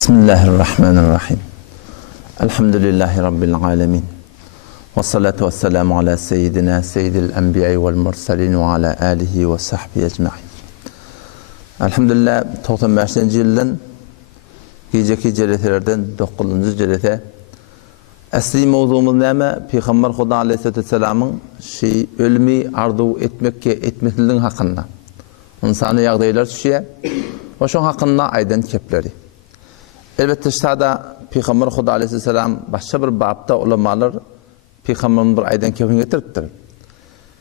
بسم الله الرحمن الرحيم. الحمد لله رب العالمين، والصلاة والسلام على سيدنا سيد الأنبياء والمرسلين وعلى آله وصحبه أجمعين. الحمد لله 95 yıldan geceki ceretelerden 9. cerete asli mevzumuz näme? Peygamber Huda aleyhisselam'ın ölümü arzu etmekке etmekliğin hakkında. İnsanı yağdaylar düşüye. O şun hakkında aydan kepleri. Elbette şada Peygamber Huda aleyhisselam başka bir babda ulamalar Peygamber'in bir aydan kepini getiriptir.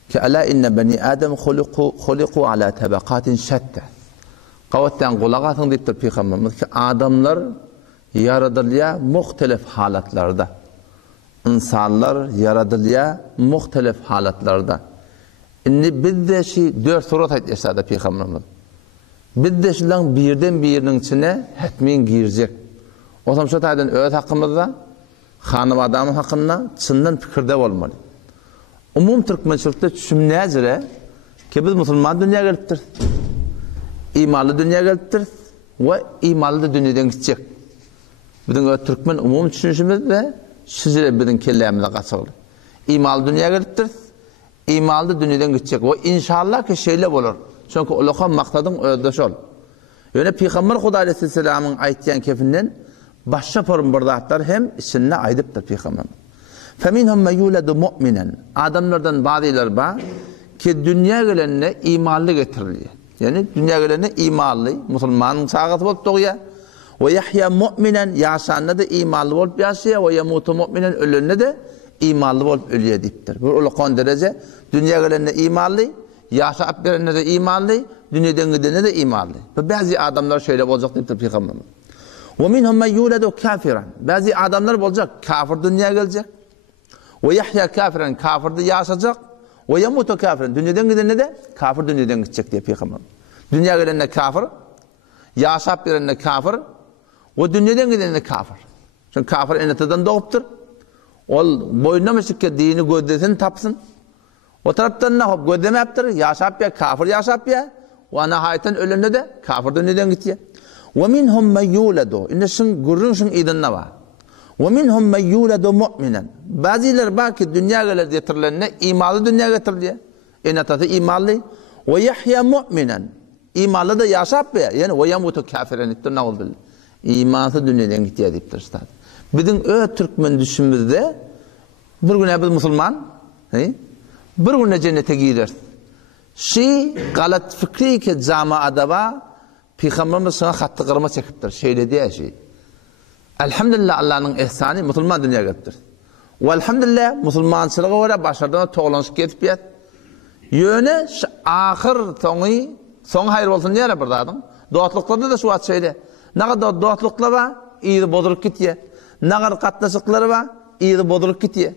Ki ala inne bani Adem khuliqu ala tabaqatin shatta. Qavattan qulaqatın deyiptir Peygamberimiz ki adamlar yaradılya muhtelif halatlarda. İnsanlar yaradılya muhtelif halatlarda. İnni bizde 4 surat ayt yaşadı Peygamberimiz. Bizde şulan birinin içine hetmin girecek. O zaman şu taydan öz hakkımızda hanım adamın hakkında çından fikirde olmalı. Umum Türkmençilikte düşünmeyecek ki biz Müslüman dünya geliptir. İmanlı dünya geliptir ve imanlı dünyadan gidecek. Bizim Türkmen umum düşünüşümüz ve sizlere bizim kellemizde kaçırılır. İmanlı dünya geliptir, imanlı dünyadan gidecek ve inşallah ki şeyle olur. Çünkü Allah'a maksadın özdeş ol. Yani Peygamber Huda aleyhisselam'ın aytyan kefinden başka peygamberler hem içinde aydıptır Peygamber. فَمِنْهُمْ مَنْ يُولَدُ مُؤْمِنًا Adamlardan bazıları var ki dünya gelenine imanlı getiriliyor. Yani dünya gelenine imanlı, Müslümanın sağlığı olup doğuyor. وَيَحْيَا مُؤْمِنًا yaşanına da imanlı olup yaşıyor. وَيَمُوتُ مُؤْمِنًا ölünne de imanlı olup ölüyor deyiptir. Bu ulakon derece dünya gelenine imanlı, yaşayıp birine de imanlı, dünyadan gidene de imanlı. Ve bazı adamlar şöyle olacak deyiptir Peygamberimiz. وَمِنْهُمْ مَنْ يُولَدُ كَافِرًا Bazı adamlar olacak, kafir dünyaya gelecek. وَيَحْيَا كَافِرًا Kafirde yaşayacak. وَيَمُوتُ كَافِرًا Dünyadan gidene de kafir dünyadan gidecek diye Peygamber. Dünya gelenine kafir, yaşayıp birine kafir, ve dünyadan gidene kafir. Çünkü kafir eneteden doğuptur. O boynuna meşikke dini gözdesini tapsın. O taraftan ne hop gözdemeyiptir, yaşayıp ya kafir yaşayıp ya, ve nihayeten ölünde de kafir dünyadan gidiyor. وَمِنْهُمْ مَنْ يُولَدُ İnne şun gurrun şun idinne var. وَمِنْهُمْ مَنْ يُولَدُ مُؤْمِنًا Bazıları var ki dünya gelir getirilenine imanlı dünya getiriliyor. Enetası imanlı. وَيَحْيَا مُؤْمِنًا İmanlı da yaşayıp ya. Yani وَيَمُوتُ kafiren ittir ne oldu? İmansız dünyadan gidiyor deyiptir. Bizim Türkmen düşünümüzde bir gün biz Müslüman, bir gün cennete girer. Galat fikri ki camiada var, Peygamberimiz sana hattı kırma çekiptir. Şeyle diye şey. Elhamdülillah Allah'ın ihsanı Müslüman dünya geliptir. Ve elhamdülillah Müslümançılığı var başarıdan toğlanışıp getip yet. Yöne ahir son hayır olsun diye bir dadın. Doğatlıklarda da şu at şeyle. Ne kadar doğatlıklar var, iyi bozulup gidiyor. Ne kadar katlaşıkları var, iyi bozulup gidiyor.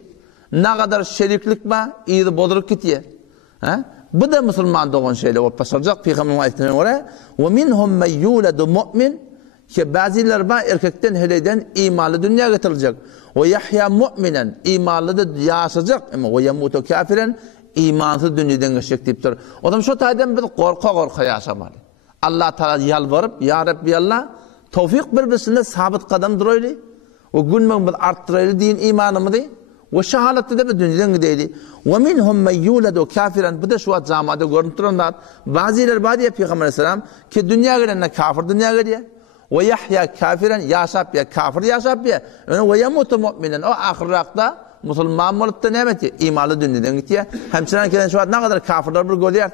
Ne kadar şeriklik var, iyi bozulup gidiyor. Bu da Müslüman doğan şeyle olup başaracak. Peygamber'in ayetine göre وَمِنْهُمْ مَنْ يُولَدُ مُؤْمِنٍ ki bazıları var erkekten heleden imanlı dünya getirilecek. وَيَحْيَا مُؤْمِنًا imanlı da yaşayacak. Ama وَيَمُوتُ kafiren imansız dünyadan geçecek deyiptir. O zaman şu taydan biz korka yaşamalı. Allah Teala yalvarıp ya Rabbi Allah tevfik birbirine sabit kadam duraylı. O günmen biz arttıraylı deyin imanımı deyin. Ve şahalatı da bir dünyadan gideydi. وَمِنْهُمْ مَنْ يُولَدُ كَافِرًا Bu da şu an zamanda görüntülerinde bazıları var diye Peygamber Aleyhisselam ki dünya gelenine kafir dünya geliyor. وَيَحْيَا kafiren yaşayıp ya kafir yaşayıp ya. وَيَمُوتُ مُؤْمِنًا O ahirakta Müslüman olup da ne etti? İmanlı dünyadan gidiyor. Hemşiren gelen şu an ne kadar kafirler bir görüyor.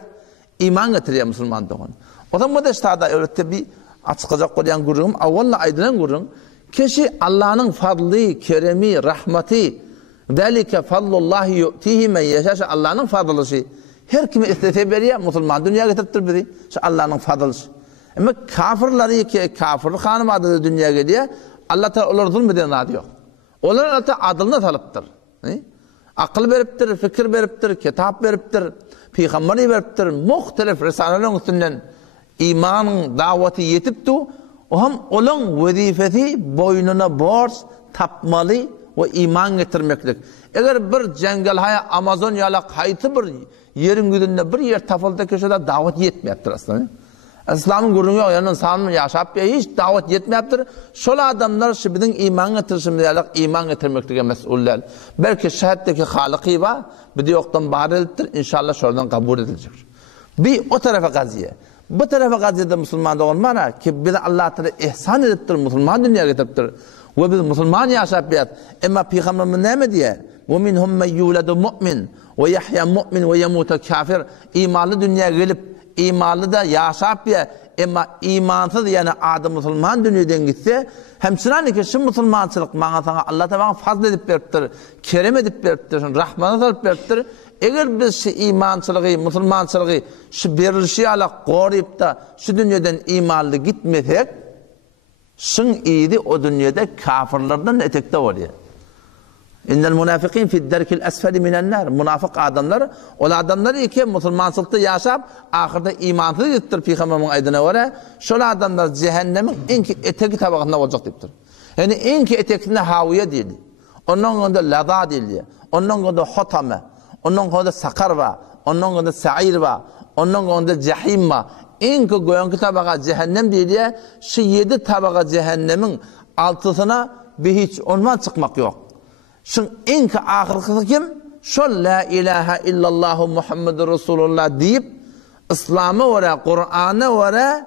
İman getiriyor Müslüman doğan. O zaman bu da işte öğrette bir açıkacak koyan gurrum. Avvalla aydın gurrum. Kişi Allah'ın fadlı, keremi, rahmeti ذَلِكَ فَضْلُ اللّٰهِ يُؤْتِيهِ مَنْ يَشَاءُ Allah'ın fadlısı. Her kimi istese veriyor, Müslüman dünya getirtir bizi. Allah'ın fadlısı. Ama kafirleri ki kafirlik hanım adı dünya geliyor. Allah Teala onlar zulmeden adı yok. Onlar Allah adılını talıptır. Akıl veriptir, fikir veriptir, kitap veriptir, peygamberi veriptir. Muhtelif risalelerin üstünden imanın daveti yetipti. O hem onun vazifesi boynuna borç tapmalı ve iman getirmeklik. Eğer bir cengelhaya Amazon yalak haytı bir yerin güdünde bir yer tafalda köşede davet yetmeyiptir aslında. İslam'ın gurrunu yok, yani sağlamın yaşap ya hiç davet yetmeyaptır. Şol adamlar şu bizim iman getirişimizde iman getirmektige mesuller. Belki şehaddeki haliki var, bir de yoktan bahar edildir, inşallah şuradan kabul edilecek. Bir o tarafa gaziye. Bu tarafa gaziyede Müslüman da olmana ki bir de Allah Teala ihsan ediptir, Müslüman dünyaya getiriptir. Ve biz Müslüman yaşap ya. Ama Peygamberimiz ne mi diye? وَمِنْهُمْ مَنْ يُولَدُ مُؤْمِنٌ وَيَحْيَا مُؤْمِنٌ وَيَمُوتُ كَافِرٌ. İmanlı dünyaya gelip imanlı da yaşap ya. Ama imansız yani adı Müslüman dünyadan gitse hemşiren ki şu Müslümançılık bana sana Allah Teala fazl edip veriptir, kerem edip veriptir, rahmet edip veriptir. Eğer biz şu imançılığı, Müslümançılığı şu berilişi ala koruyup da şu dünyadan imanlı gitmesek şun iyiydi o dünyada kafirlerden etekte oluyor. İnnel münafikin fi derkil esfeli minenler. Münafık adamlar, o adamlar iki Müslümançılıkta yaşap, ahirde imansız gittir Peygamber'in aydına göre. Şöyle adamlar cehennemin enki eteki tabağında olacak deyiptir. Yani enki etekinde haviye değil. Onun önünde lada değil. Onun önünde hotame. Onun önünde sakar var. Onun önünde sa'ir var. Onun önünde cehim var. Enki goyanki tabağa cehennem değil ya. Şu 7 tabağa cehennemin altısına bir hiç ondan çıkmak yok. Şun enki ahirkisi kim? Şu la ilahe illallah Muhammedur Resulullah deyip İslam'a vara, Kur'an'a vara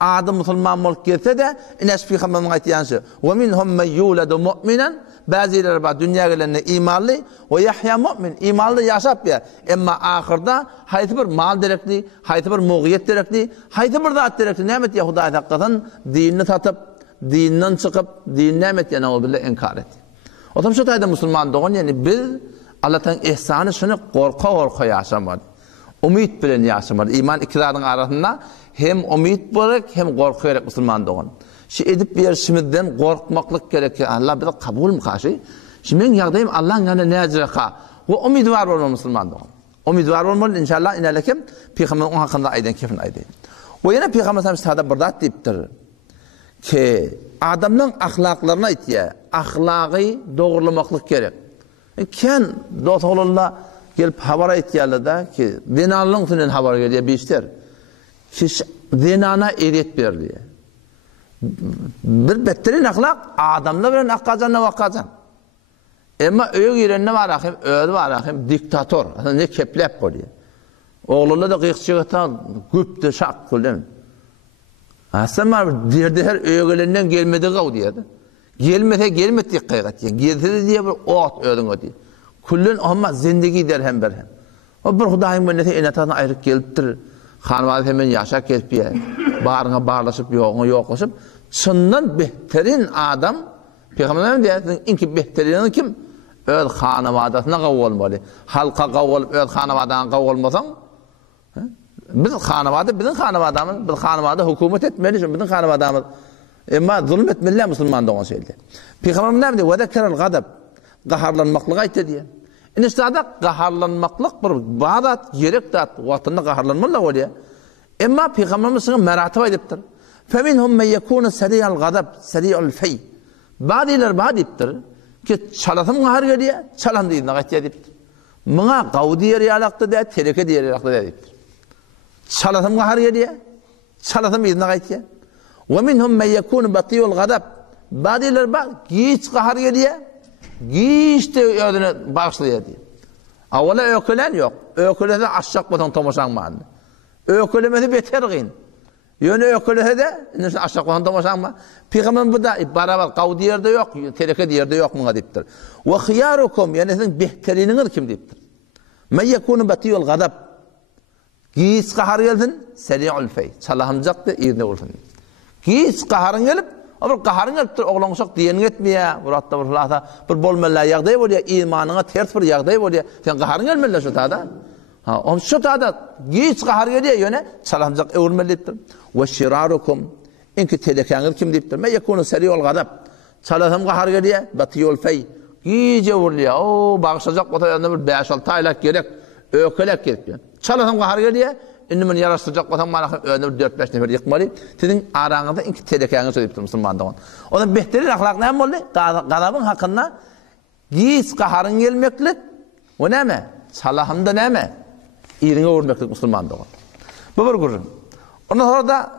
adı Müslüman olup gelse de İneş Peygamber'in ayetiyen şu. وَمِنْهُمْ مَنْ يُولَدُ مُؤْمِنًا. Bazıları var dünya gelenine imanlı ve yahya mümin. İmanlı yaşap ya. Ama ahirde hayatı bir mal direkli, hayatı bir muğiyet direkli, hayatı bir zat direkli. Nimet Yahuda hakikaten dinini satıp, dininden çıkıp, din nimet yana o bile inkar etti. O zaman şu tayda Müslüman doğun yani biz Allah'tan ihsanı şunu korka yaşamadı. Umut bilen yaşamadı. İman iktidarın arasında hem umut bırak hem korkayarak Müslüman doğun. Şu edip bir yerişimizden korkmaklık gerek. Allah bize kabul mü karşı? Şimdi ben yağdayım Allah'ın yanına ne acıraka? Ve umut var olmalı Müslüman doğun. Umut var olmalı inşallah inelekim Peygamber'in onun hakkında aydan kefin aydan. Ve yine Peygamber Sahada burada deyiptir ki adamın ahlaklarına itiye ahlakı doğrulamaklık gerek. Ken dostlarla gelip haber itiyalı da ki dinalın tünen haber geliyor bir işler. Ki dinana erit veriliyor. Bir betterin ahlak adamla bilen akkazanla vakazan. Ama öğü girenine var akım, öğü var akım diktatör. Ne keplep oluyor. Oğluyla da kıyıkçıkta güptü şak kılıyor. Aslında var derdi her öğülerinden gelmedi gav diyordu. Gelmedi kıyıkat diye. Geldi diye bir oğut öğdün o diye. Kullun ama zindagi der hem berhem. O bir Hudayın münneti enatana ayrık geliptir. Hanvadı hemen yaşak gelip ya. Bağrına bağlaşıp yoklaşıp. Çından behterin adam. Peygamber'in diye inki behterin kim? Öğd hanavadasına gav olmalı. Halka gav olup öğd hanavadana gav olmasan. Biz hanavada, bizim hanavadamız, biz hanavada hükümet etmeliyiz, bizim hanavadamız. Ama zulüm etmeliler Müslüman doğan şeydi. Peygamberimiz ne diyor? وَذَكَرَ الْغَضَبِ Gaharlanmaklık ayette diye. İşte gaharlanmaklık bir bağdat, gerek dat, vaktinde gaharlanmalı oluyor. Ama Peygamberimizin meratibi ediptir. فَمِنْهُمْ مَنْ يَكُونَ سَرِيعَ الْغَضَبِ سَرِيعَ الْفَيْ Bazılar bağdiptir ki çalasım gahar geliyor, çalan değil, nağıtya ediptir. Buna gav diye yalaktı de, tereke diye yalaktı de ediptir. Çalasım gahar geliyor, çalasım izni nağıtya. وَمِنْهُمْ مَنْ يَكُونَ بَطِيُّ الْغَضَبِ Bazılar bağ, giç gahar geliyor, giç de ödünü bağışlıyor diye. Avvala ökülen yok. Ökülede aşak batan tomaşan mağını. Ökülemedi beter gın. Yönü ökülede aşak batan tomaşan mağını. Peygamber bu da barabar kavdi yerde yok, tereke yerde yok mu deyiptir. Ve khiyarukum yani sizin behteriniz kim deyiptir. Men yekunu batiyul gadab. Giç kahar geldin, seri'ul fey. Çalahımcak da irne olsun. Giç kaharın gelip ama qaharın gelipdir oğlanşaq diyen etmeye, buratta burlata bir bolmalla yağday bolya, imanına ters bir yağday bolya. Sen qaharın gelmelle şu tada. Ha, o şu tada giç qahar geliyor yöne salamcaq öğrenmelipdir. Ve şirarukum inki telekanır kim deyipdir. Me yekunu seriul gadab. Salasam qahar geliyor, batiyul fey. Gice vurluyor. O bağışacak otayanda bir 5-6 aylık gerek, ökelek gelip. Salasam qahar geliyor. İndimin yarıştıracak vatan manakın önür 4-5 nefer yıkmalı. Sizin aranızda inki telekanı söyleyiptir Müslümandan. Onun behterin ahlak ne oldu? Gadabın hakkında giz qaharın gelmeklik. O ne mi? Salahımda ne mi? İrine vurmeklik Müslümandan. Bu bir gurun. Ondan sonra da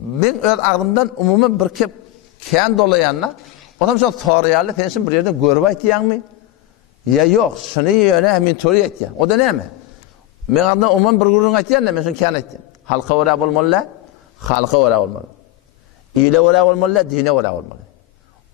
ben öz ağzımdan umuman bir kep kendi dolayanla adam şu soruyalı sen şimdi bir yerde görüp aytyan mı? Ya yok, şunu yöne hemen tori etken. O da ne mi? Men ağzımdan umuman bir gururun aytyan da men şunu kendi aytyan. Halka vara olmalı, halka vara olmalı. İyle vara olmalı, dine vara olmalı.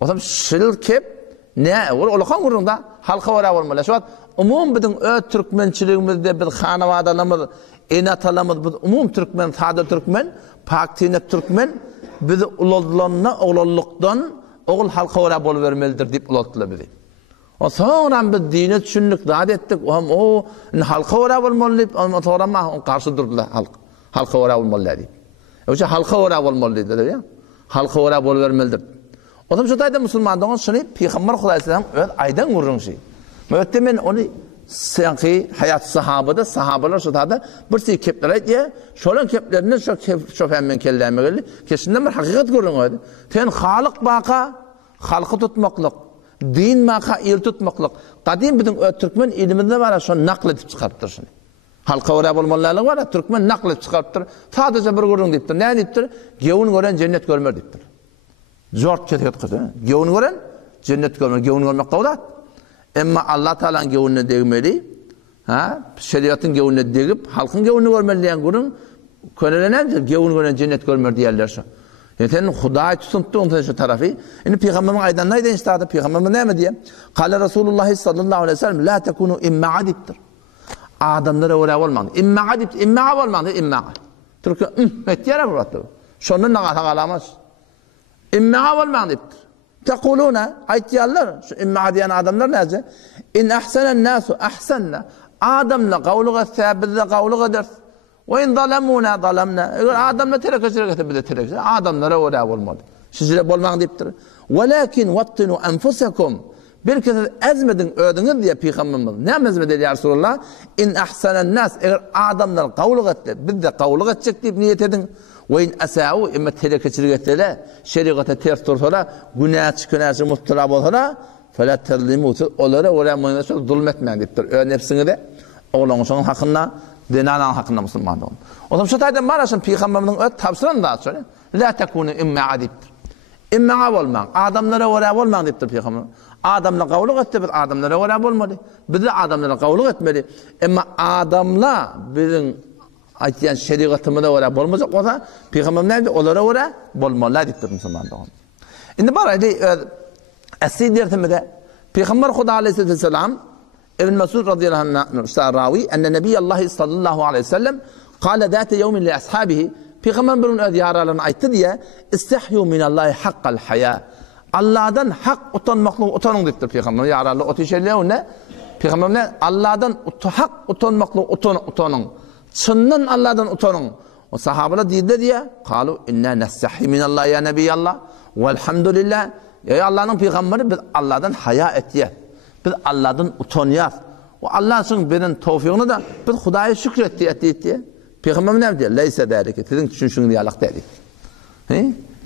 O zaman şıl kep ne olur? Olakan gururunda halka vara olmalı. Şu an umum bizim öz Türkmençiliğimizde biz hanavadalarımız, enatalarımız, biz umum Türkmen, sade Türkmen, Paktinet Türkmen, bizi uladlarına oğluluktan oğul halka vara bol vermelidir deyip ulattılar bizi. O sonra biz dine düşündük, davet ettik. O halka vara olmalı deyip sonra mı karşı durdular halka vara olmalı deyip. Yoksa halka vara olmalı dediler ya. Halka vara bol vermelidir. O zaman şu tayda Müslümanların şunu Peygamber Aleyhisselam aydan vurun şey. Müttemen onu sanki hayat sahabalar şu tayda bir şey kepler diye şolan keplerinden şu hemen kellemek geldi. Kesinlikle bir hakikat görünüyordu. Sen halık baka, halkı tutmaklık, din baka, il tutmaklık. Kadim bizim Türkmen iliminde var şu nakledip çıkarttır şunu. Halka vara olmalılar var Türkmen nakledip çıkarttır. Sadece bir görün deyiptir. Ne deyiptir? Gevun gören cennet görmer deyiptir. Zort ketek kızı. Gevun gören cennet görmer. Gevun görmek kavdat. Ama Allah Teala'nın gevununa değmeli. Şeriatın gevununa değip halkın gevununu görmeliyen görün. Könelenen gevun gören cennet görmer diyorlar şu. Yani senin Huda'yı tutuntun şu tarafı. Yani Peygamber'in aydan neyden istadı? Peygamber'in ne mi diye? Kale Resulullah sallallahu aleyhi ve sellem la tekunu imma'a diptir. Adamlara öyle olmadı. İmma'a diptir. İmma'a olmadı. İmma'a. Türkiye metyere vurdu. Şunun ne kadar alamaz. İmma'a olmadı diptir. Tekuluna aytiyallar. Şu imma'a diyen adamlar neyse? İn ahsenen nasu ahsenna. Adamla kavluğa sabitle kavluğa ders. Ve in zalemuna zalemna. Adamla terekçilik bize terekçilik. Adamlara öyle olmadı. Sizlere bolmağı deyiptir. Velakin vattinu enfusakum. Bir kez ezmedin ödünüz diye Peygamberimiz. Ne ezmedi ya Resulullah? İn ahsenen nas. Eğer adamlar kavluğa etti. Biz de kavluğa edecek deyip niyet edin. Ve in asa'u imma terekçilik ettiler. Şeriata ters dursalar, günahçı muhtarab olsalar, fela terlimu. Onlara öyle münasebet zulmetmeyin deyiptir. Öyle nefsini de oğlanın hakkında dinanan hakkında Müslüman olun. O zaman şu tayda maraşın Peygamberimizin öyle tavsiren daha söyle. La tekunu imma'a deyiptir. İmma'a olmayın. Adamlara oraya olmayın deyiptir Peygamber. Adamla kavluk etti, biz adamlara oraya olmalı. Biz de adamlara kavluk etmeli. Ama adamla bizim aytiyan şeriatımıza oraya olmayacak olsa Peygamber ne diyor? Onlara oraya olmalı deyiptir Müslüman olun. Şimdi bari Esid dertimde Peygamber Huda Aleyhisselam ابن مسعود رضي الله عنه راوي أن نبي الله صلى الله عليه وسلم قال ذات يوم لأصحابه Peygamber bunun ödiyaralarına aytdı diye istihyu minallahi haqqal haya. Allah'dan hak utanmakla utanın deyiptir Peygamber. Yararlı otişerliği ne? Peygamber ne? Allah'dan hak utanmakla utanın. Çınnan Allah'dan utanın. O sahabeler dedi diye kalu inna nestahyi minallahi ya nebiyallah velhamdülillah. Ya Allah'ın peygamberi biz Allah'dan haya ettiye. Biz Allah'dan utanıyaz. O Allah'ın benim tevfikini da biz Huda'ya şükretti diye. Peygamber ne diyor? Leyse derdi ki sizin düşünüşünü diyalak derdi.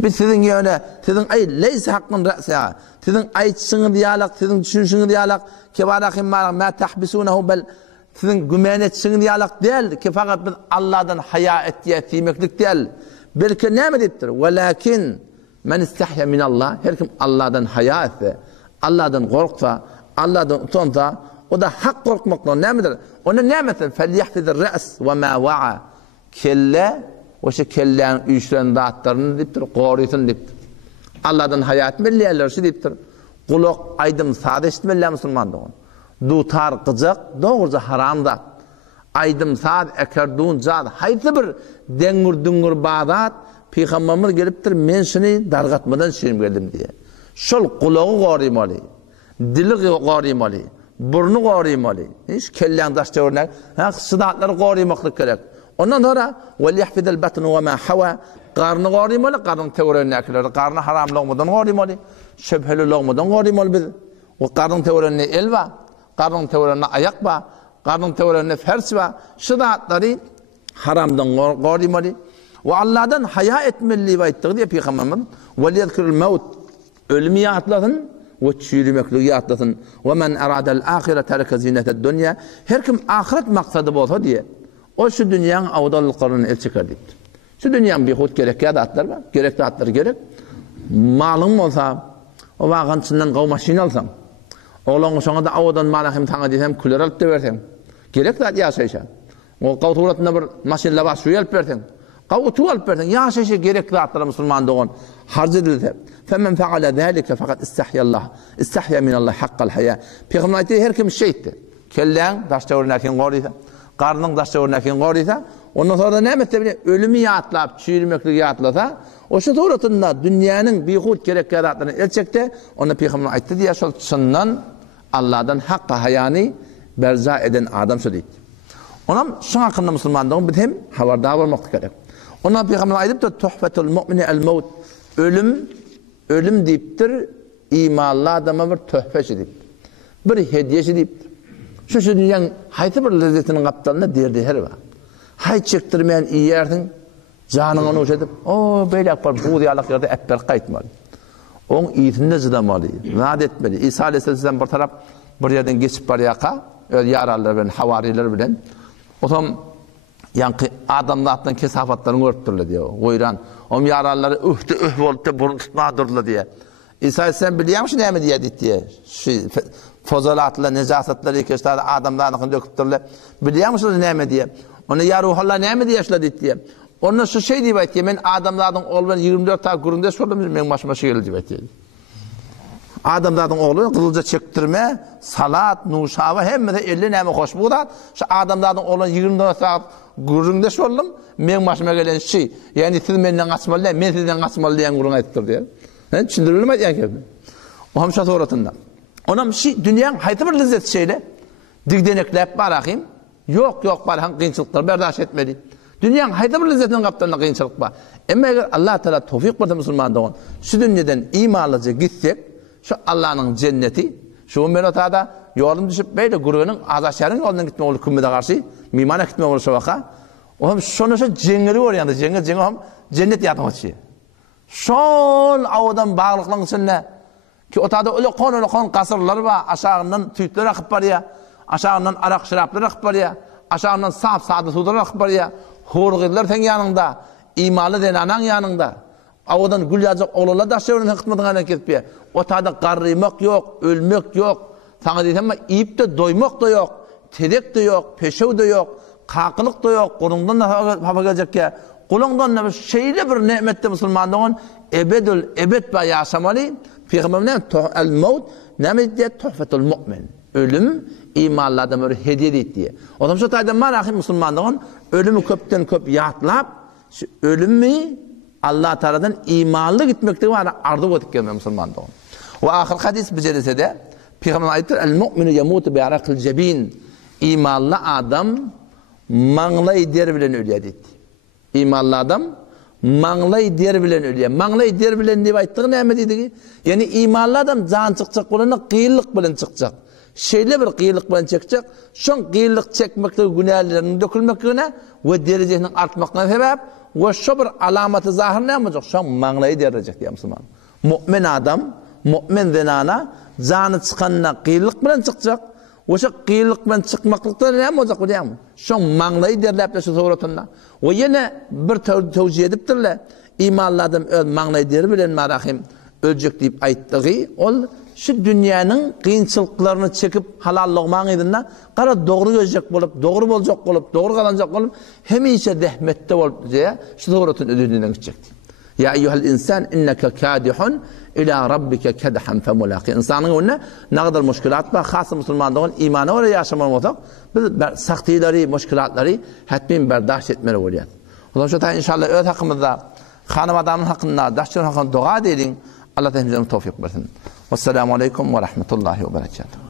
Biz sizin yöne, sizin ay leyse hakkın ra'sa, sizin ayçısını diyalak, sizin düşünüşünü diyalak, kebarakim ma tahbisunehu bel sizin gümenetçisini diyalak değil ki fakat biz Allah'dan haya ettiye demeklik değil. Belki ne mi deyiptir? Velakin men istahya minallah, her kim Allah'dan haya etse, Allah'dan korksa, Allah'dan utansa, o da hak korkmakla ne midir? Ona ne mesela? Felyahfizir re's ve ma va'a. Kelle, o şey kellenin üçlerin dağıtlarını deyiptir, koruysun deyiptir. Allah'dan hayat milliyerler şey deyiptir. Kulak aydım sade işitmeliler Müslüman doğun. Dutar kıcak, doğruca haramda. Aydım sade ekerduğun zat, haydi bir dengur bağdat, Peygamberimiz geliptir, men şunu dargatmadan şirim geldim diye. Şol kulağı koruymalı, dili koruymalı. Burnu koruymalı. Hiç kellen taşta örnek. Sıdatları koruymaklık gerek. Ondan sonra وَلْيَحْفِذَ الْبَطْنُ وَمَا حَوَى karnı koruymalı, karnın teorenekleri, karnı haram lokmadan koruymalı, şüpheli lokmadan koruymalı biz. O karnın teorenine el var, karnın teorenine ayak var, karnın teorenine fers var. Sıdatları haramdan koruymalı. Ve Allah'tan haya etmeli ve ettiği diye Peygamberimiz وَلْيَذْكُرُ الْمَوْتِ ölümü atlasın ve çürümekliği atlasın. Ve men aradel ahire terke zineted dünya. Her kim ahiret maksadı olsa diye o şu dünyanın avdalıklarını el çıkar deyiptir. Şu dünyanın bir hut gerekli adatlar var. Gerekli adatlar gerek. Malın olsa, o vaqançından qav maşin alsan, oğlan sonra da avadan malahim taňa desem küler alıp da bersen. Gerekli adat ýaşaýşa. O qaw turatynda bir maşin labas suý alyp bersen. Qaw tu alyp bersen, ýaşaýşa gerekli adatlar musulman dogan harj edildi. Femen feala zalika fakat istahyallah. Istahya min Allah haqqal haya. Peygamber aýtdy her kim şeýtdi. Kelläň daşda örnäkin gorysa, garnyň daşda örnäkin gorysa, ondan sonra nämetde bile ölümi ýatlap, çüýrmeklik ýatlasa, oşo turatynda dünýäniň bihut gerekli adatlaryny elçekde, onda Peygamber aýtdy diýär şol çyndan Allah'dan hakka hayani berza eden adam söyleyip. Onam şu hakkında musulmanlığın bir hem havardar olmak gerek. Ondan Peygamber aydıp da tuhfetul mu'mini el mevt. Ölüm deyiptir, imanlı adama bir töhfeçi deyip. Bir hediyesi deyiptir. Şu dünyanın hayti bir lezzetinin kaptalına derdi her var. Hay çektirmeyen iyi yersin, canını onu uçedip, o böyle yapar, bu diyalak yerde ebber kaytmalı. Onun iyisinde zıdamalı, vaat etmeli. İsa Aleyhisselam bir taraf bir yerden geçip var yaka, öyle yaralılar bilen, havariler bilen. O zaman yankı adamlardan kesafatlarını görüptürler diyor. Oyran, o yaralıları ühtü olup da burun tutmadırlar diye. İsa Aleyhisselam biliyor musun ne mi diye diye. Fozalatla, nezasatları yıkışlar, adamlarını döküptürler. Biliyor musunuz ne mi diye. Onu ya ruhallah ne mi diye yaşladı diye. Ondan şu şey diye diye, ben adamlardan oğlu 24 tane kurunda sordum, ben başıma şey geldi diye. Adamlardan oğlu kılıca çektirme, salat, nuşava hem de 50 neme hoş buğdat. Şu adamlardan oğlu 24 saat kurunda sordum, ben başıma gelen şey. Yani siz benden kaçmalıyan, ben sizden kaçmalıyan kuruna ettir diye. Çindirilmedi yani. O hem şat uğratında. Onam şey, dünyanın hayatı bir lezzet şeyle, digdeneklep barakayım, yok barakayım, kıyınçılıklar berdaş etmeli. Dünyanın hayatı bir lezzetinin kaptanına kıyınçılık var. Ama eğer Allah Teala tevfik verdi Müslümanlığa, şu dünyadan imanlıca gitsek, şu Allah'ın cenneti, şu melotada yolun düşüp böyle guruğunun azaşarın yolundan gitme olur kümmede karşı, mimana gitme olur şu vaka. O hem şunu şu cengeli var yani, cengel hem cennet yatmak için. Şol avadan bağlıklığın içinde, ki otada öyle kon kasırlar var, aşağından tüytler akıp var ya, aşağından arak şaraplar akıp var ya, aşağından saf saadı sular akıp var ya, hurgiller sen yanında, imalı denanan yanında, avadan gül yazık oğlular da çevrenden hıkmadığına hareket bir. Otada garrimak yok, ölmek yok, sana diyeceğim ama iyip de doymak da yok, terek de yok, peşev de yok, kakılık da yok, kulundan da hava gelecek ya, kulundan da şeyle bir nimette Müslümanlığın ebed ve yaşamalı. Peygamber'den el mevt ne diye tuhfetul mu'min. Ölüm imanlı adamı hediye diye. O zaman şu taydan marahim Müslümanlığın ölümü köpten köp yatlap, ölümü Allah Teala'dan imanlı gitmekte var ardı botik gelmiyor Müslümanlığın. Ve ahir hadis becerese de Peygamber ayettir el mu'minu yemutu bi arakil cebin. İmanlı adam manlay der bilen ölüye dedi. İmanlı adam manlay der bilen ölüye. Manlay der bilen ne ayttığı ne dedi ki? Yani imanlı adam can çıkacak olana kıyılık bilen çıkacak. Şeyle bir kıyılık bilen çıkacak. Şon kıyılık çekmekte günahlarının dökülmekine ve derecesinin artmakına sebep ve şu bir alamatı zahir ne olacak? Şon manlayı derecek diye Müslüman. Mümin adam, mümin zenana canı çıkanına kıyılık bilen çıkacak. O şu kıyılık bilen çıkmaklıkta ne olacak biliyor musun? Şon manlayı derlerle şu suratında. Ve yine bir tevcih ediptirler. İmanlı adam manlayı der bilen marahim ölecek deyip ayttığı ol şu dünyanın kıyınçılıklarını çekip halal lokman edinle kara doğru gözecek bulup, doğru bolacak bulup, doğru kalanacak bulup hemişe dehmette olup diye şu suratın ödülünden gidecekti. Ya eyyuhel insan inneke kadihun ila rabbike kedhan femulaki. İnsanın önüne ne kadar müşkilat var. Khası Müslümanlığın imanı var ya yaşamalı olsak biz saktileri, müşkilatları hatmin berdaşt etmeli oluyor. O zaman şu da inşallah öz hakkımızda hanım adamın hakkında, daşçının hakkında dua edin. Allah da hemizden tevfik versin. Vesselamu aleyküm ve rahmetullahi ve berekatuhu.